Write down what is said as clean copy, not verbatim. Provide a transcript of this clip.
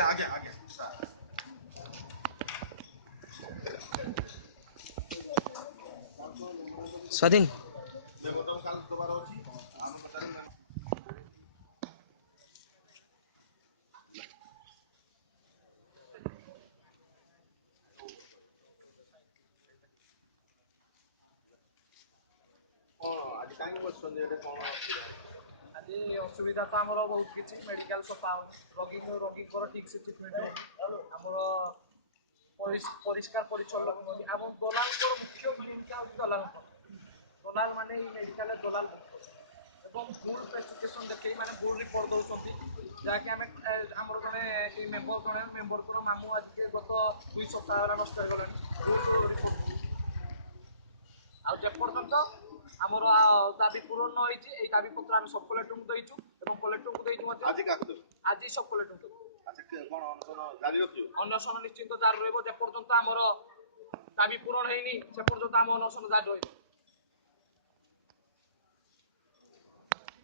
आगे आगे स्वाधीन देखो तो साल दोबारा होची हम पता आज काहे बसछन एटे कोन आज असुविधा तो आमर बहुत किसी मेडिकल सफा रोगी ठीक से ट्रिटमेंट आमर परिष्कार परिच्छन्न एवं दलाल मुख्य भूमिका हूँ दलाल माने मेडिकल दलाल एवं भूल प्रेसक्रिप्शन देखिए मैंने भूल रिपोर्ट दौरान जहाँकि आम आमर जड़े मेम्बर को मामू आज के गत 2 सप्ताह नष्ट हो गले रिपोर्ट आपर्यंत आमर दाबी पूरण नहीं दाबी पत्र आम सब कलेक्टर को देचु और कलेक्टर को देचु आज का आज सब कलेक्टर अच्छा कोन अनशन जारी रखियो अनशन निश्चिंत जारी रहिबो जेपर्यंत आमर दाबी पूरण हेनी से पर्यंत आम अनशन जारी रहिबो।